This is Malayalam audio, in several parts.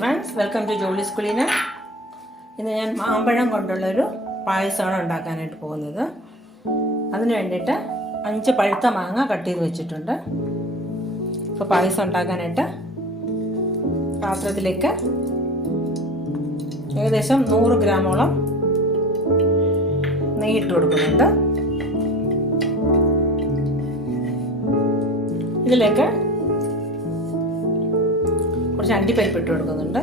ഫ്രണ്ട്സ്, വെൽക്കം ടു ജോളീസ് കുലീന. ഇന്ന് ഞാൻ മാമ്പഴം കൊണ്ടുള്ളൊരു പായസമാണ് ഉണ്ടാക്കാനായിട്ട് പോകുന്നത്. അതിന് വേണ്ടിയിട്ട് 5 പഴുത്ത മാങ്ങ കട്ട് ചെയ്ത് വെച്ചിട്ടുണ്ട്. ഇപ്പോൾ പായസം ഉണ്ടാക്കാനായിട്ട് പാത്രത്തിലേക്ക് ഏകദേശം 100 ഗ്രാമോളം നെയ്യ് ഇട്ട് കൊടുക്കുന്നുണ്ട്. ഇതിലേക്ക് കുറച്ച് അണ്ടിപ്പരിപ്പ് ഇട്ട് കൊടുക്കുന്നുണ്ട്.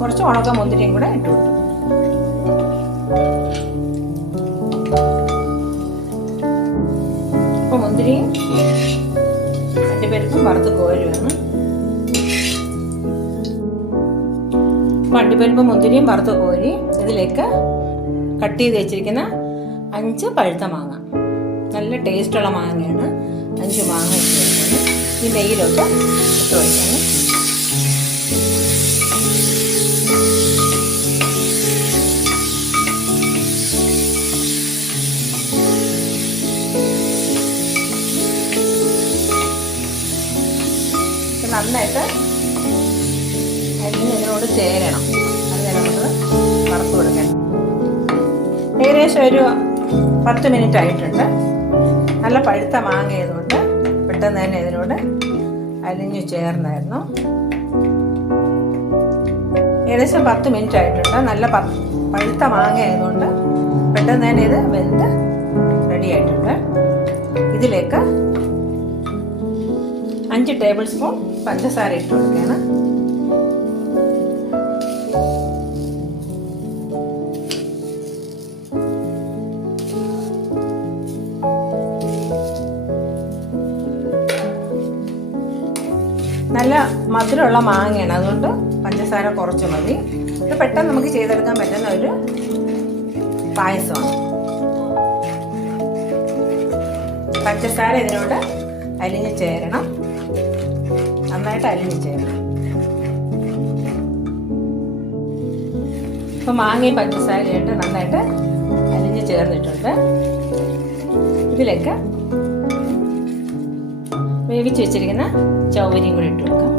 കുറച്ച് ഉണക്ക മുന്തിരിയും കൂടെ ഇട്ട് കൊടുക്കും. അപ്പോൾ മുന്തിരിയും അണ്ടിപ്പരിപ്പും വറുത്ത് കോരുവാണ്. അണ്ടിപ്പരിപ്പും മുന്തിരിയും വറുത്ത് കോരി ഇതിലേക്ക് കട്ട് ചെയ്ത് വെച്ചിരിക്കുന്ന 5 പഴുത്ത മാങ്ങ, നല്ല ടേസ്റ്റുള്ള മാങ്ങയാണ്. 5 മാങ്ങ ഇട്ട് വെക്കുന്നത് ഈ നെയ്യിലോട്ട് ഇട്ട് വയ്ക്കാണ്. നന്നായിട്ട് ഇതിനോട് ചേരണം. അത് നമുക്ക് വറുത്ത് കൊടുക്കണം. ഏകദേശം ഒരു 10 മിനിറ്റ് ആയിട്ടുണ്ട്. നല്ല പഴുത്ത മാങ്ങ ആയതുകൊണ്ട് പെട്ടെന്ന് തന്നെ ഇതിനോട് അലിഞ്ഞു ചേർന്നായിരുന്നു. ഏകദേശം 10 മിനിറ്റ് ആയിട്ടുണ്ട്. നല്ല പഴുത്ത മാങ്ങ ആയതുകൊണ്ട് പെട്ടെന്ന് തന്നെ ഇത് വെന്ത് റെഡി ആയിട്ടുണ്ട്. ഇതിലേക്ക് 5 ടേബിൾ സ്പൂൺ പഞ്ചസാര ഇട്ട് കൊടുക്കുകയാണ്. നല്ല മധുരമുള്ള മാങ്ങയാണ്, അതുകൊണ്ട് പഞ്ചസാര കുറച്ച് മതി. ഇത് പെട്ടെന്ന് നമുക്ക് ചെയ്തെടുക്കാൻ പറ്റുന്ന ഒരു പായസമാണ്. പഞ്ചസാര ഇതിനോട് അലിഞ്ഞ് ചേരണം, നന്നായിട്ട് അലിഞ്ഞ് ചേരണം. ഇപ്പോൾ മാങ്ങയും പഞ്ചസാരയായിട്ട് നന്നായിട്ട് അലിഞ്ഞ് ചേർന്നിട്ടുണ്ട്. ഇതിലേക്ക് വേവിച്ച് വെച്ചിരിക്കുന്ന ചൗവരിയും കൂടി ഇട്ട് കൊടുക്കാം.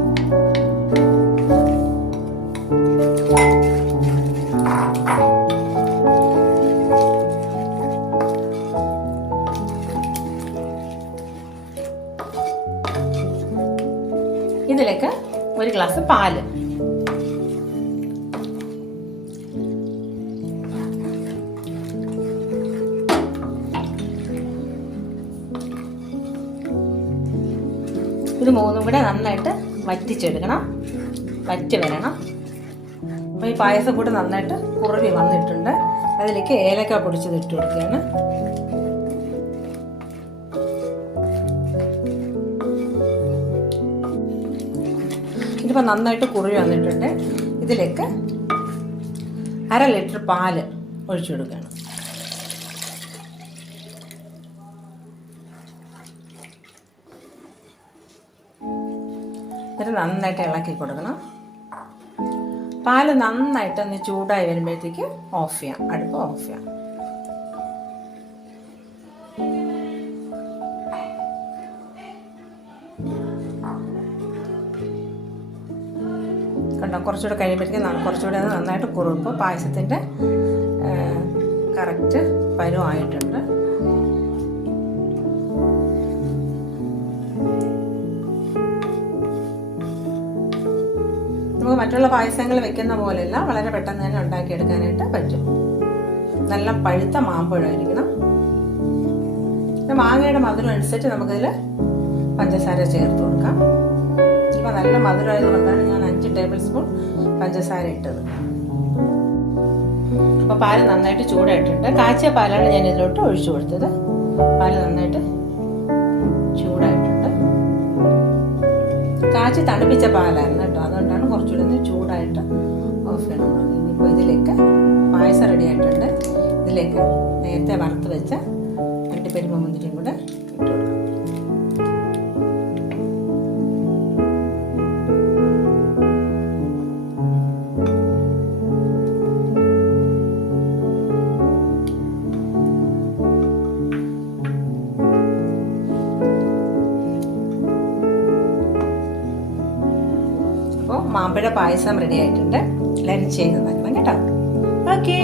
ഇതിലേക്ക് 1 ഗ്ലാസ് പാല്, ഇത് മൂന്നും കൂടെ നന്നായിട്ട് വറ്റിച്ചെടുക്കണം, വറ്റി വരണം. അപ്പോൾ ഈ പായസം കൂടെ നന്നായിട്ട് കുറുവി വന്നിട്ടുണ്ട്. അതിലേക്ക് ഏലക്ക പൊടിച്ചത് ഇട്ട് കൊടുക്കുകയാണ്. ഇതിപ്പോൾ നന്നായിട്ട് കുറുവി വന്നിട്ടുണ്ട്. ഇതിലേക്ക് 1/2 ലിറ്റർ പാല് ഒഴിച്ചു കൊടുക്കുകയാണ്. എന്നിട്ട് നന്നായിട്ട് ഇളക്കി കൊടുക്കണം. പാല് നന്നായിട്ടൊന്ന് ചൂടായി വരുമ്പോഴത്തേക്ക് ഓഫ് ചെയ്യാം, അടുപ്പ് ഓഫ് ചെയ്യാം. കണ്ടോ, കുറച്ചുകൂടെ കഴിയുമ്പോഴത്തേക്കും കുറച്ചുകൂടെ നന്നായിട്ട് കുറുപ്പ് പായസത്തിൻ്റെ കറക്റ്റ് പരുവായിട്ടുണ്ട്. നമുക്ക് മറ്റുള്ള പായസങ്ങൾ വെക്കുന്ന പോലെയല്ല, വളരെ പെട്ടെന്ന് തന്നെ ഉണ്ടാക്കിയെടുക്കാനായിട്ട് പറ്റും. നല്ല പഴുത്ത മാമ്പഴമായിരിക്കണം. മാങ്ങയുടെ മധുരം അനുസരിച്ച് നമുക്കിതിൽ പഞ്ചസാര ചേർത്ത് കൊടുക്കാം. ഇപ്പോൾ നല്ല മധുരമായതുകൊണ്ടാണ് ഞാൻ 5 ടേബിൾ സ്പൂൺ പഞ്ചസാര ഇട്ടത്. അപ്പോൾ പാല് നന്നായിട്ട് ചൂടായിട്ടുണ്ട്. കാച്ചിയ പാലാണ് ഞാൻ ഇതിലോട്ട് ഒഴിച്ചു കൊടുത്തത്. പാല് നന്നായിട്ട് ചൂടായിട്ടുണ്ട്. കാച്ചി തണുപ്പിച്ച പാലായിരുന്നു കേട്ടോ, അതുകൊണ്ടാണ് കുറച്ചുകൂടെ ചൂടായിട്ട് ഓഫ് ചെയ്യണം. ഇനിയിപ്പോൾ ഇതിലേക്ക് പായസം റെഡി ആയിട്ടുണ്ട്. ഇതിലേക്ക് നേരത്തെ വറുത്ത് വെച്ച അണ്ടിപ്പരിപ്പ് മുന്തിരിയും കൂടെ ഇട്ട് കൊടുക്കാം. അപ്പോൾ മാമ്പഴ പായസം റെഡി ആയിട്ടുണ്ട്. എല്ലാവരും ചെയ്ത് നോക്കണം കേട്ടോ. ഓക്കേ.